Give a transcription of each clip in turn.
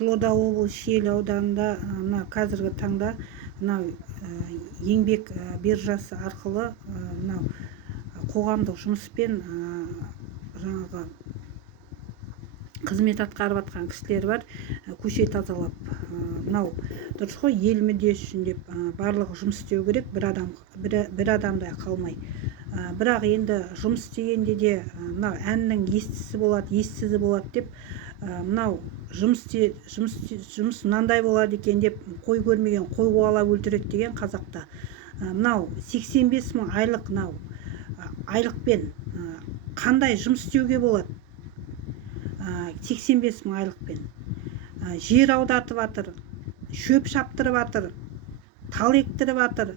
Қызылорда облысы Шиелі ауданында мына қазіргі таңда мынау еңбек биржасы арқылы мынау қоғамдық жұмыспен жаңағы қызмет атқарып жатқан кісілер бар. Көше тазалап, мынау дұрыс қой, ел мүддесі үшін деп барлығы жұмыс істеу керек, бір адамдай қалмай. Бірақ енді жұмыс істегенде де мынау әннің естісі болады, ессізі болады деп, мынау жұмыс мынандай болады екен деп, қой көрмеген қой қуалап өлтіреді деген қазақта. Мынау 85 мың айлық, мынау айлықпен қандай жұмыс істеуге болады? 85 мың айлықпен жер аудартып жатыр, шөп шаптырып жатыр, тал ектіріп жатыр,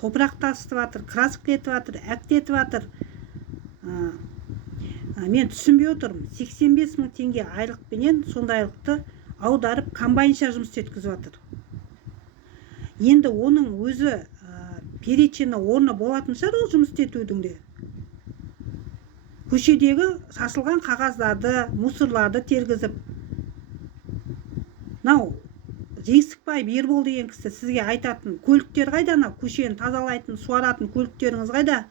топырақ тасытып жатыр, краскілетіп жатыр, әктетіп жатыр. Мен түсінбей отырмын. 85 мың теңге айлықпенен сондай айлықты аударып комбайнша жұмыс еткізіп жатыр. Енді оның өзі перечені орны болатын шығар ол жұмыс етудің де. Көшедегі сасылған қағаздарды, мусорларды тергізіп. Мынау Жеңсікбаев Ербол деген кісі сізге айтатын, көліктер қайда? Көшені тазалайтын, суаратын көліктеріңіз қайда?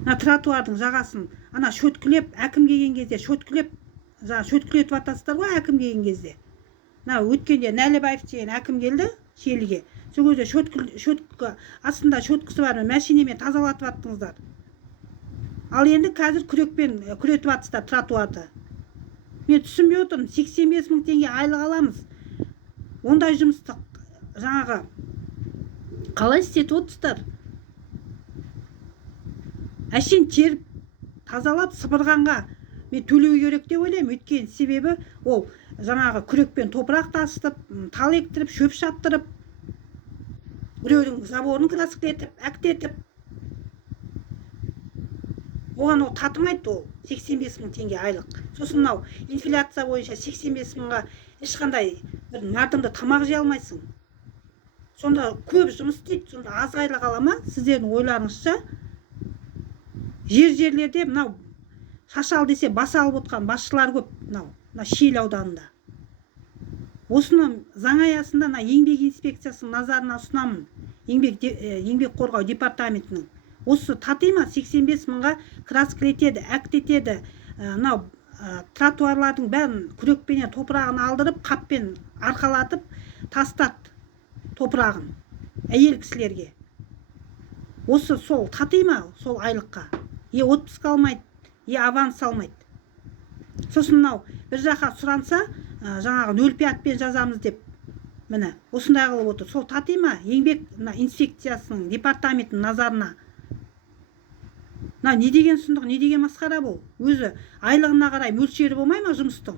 Тротуардың жағасын шөткілеп, әкім келген кезде шөткілетіп атасыздар ғой, әкім келген кезде. Өткенде Нәлібаев деген әкім келді Шиеліге. Сол кезде шөткі астында шөткісі бар, мәшинемен тазалатып аттыңыздар. Ал енді қазір күрекпен күретіп атсыздар тротуарды. Мен түсінбей отырмын. 85 мың теңге айлық аламыз. Ондай жұмысты жаңағы қалай істетіп отырсыздар? Әшейін теріп, тазалап, сыпырғанға мен төлеу керек деп ойлаймын. Өйткені себебі ол жаңағы күрекпен топырақ тасытып, тал ектіріп, шөп шаптырып, біреудің заборын краскілетіп, әктетіп. Оған ол татымайды, ол 85 мың теңге айлық. Сосын мынау инфляция бойынша 85 мыңға ешқандай бір мардымды тамақ жей алмайсың. Сонда көп жұмыс істейді, сонда аз айлық ала ма? Сіздердің ойларыңызша жерлерде мынау шашал десе бас алып отқан басшылар көп, мынау Шиелі ауданында. Осыны заң аясында еңбек инспекциясының назарына ұсынамын. Еңбек қорғау департаментінің. Осы тати ма? 85 мыңға краскілетеді, әктетеді. Мынау тротуарлардың бәрін күрекпенен топырағын алдырып, қаппен арқалатып тастат топырағын әйел кісілерге. Осы сол тати ма? Сол айлыққа. Отпуск алмайды, аванс алмайды. Сосын мынау бір жаққа сұранса, жаңағы 0,5-пен жазамыз деп, міне, осындай қылып отыр. Сол тати ма? Еңбек инспекциясының департаментінің назарына. Не деген сұмдық, не деген масқара бұл? Өзі айлығына қарай мөлшері болмай ма жұмыстың?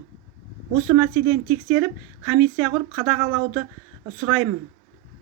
Осы мәселені тексеріп, комиссия құрып қадағалауды сұраймын.